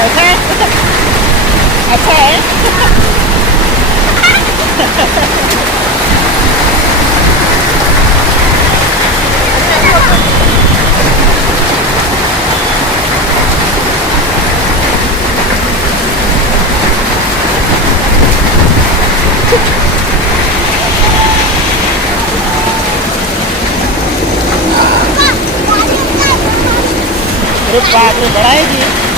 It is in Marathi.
कैसा है? अच्छा है। अरे बाप रे, बड़ा है जी।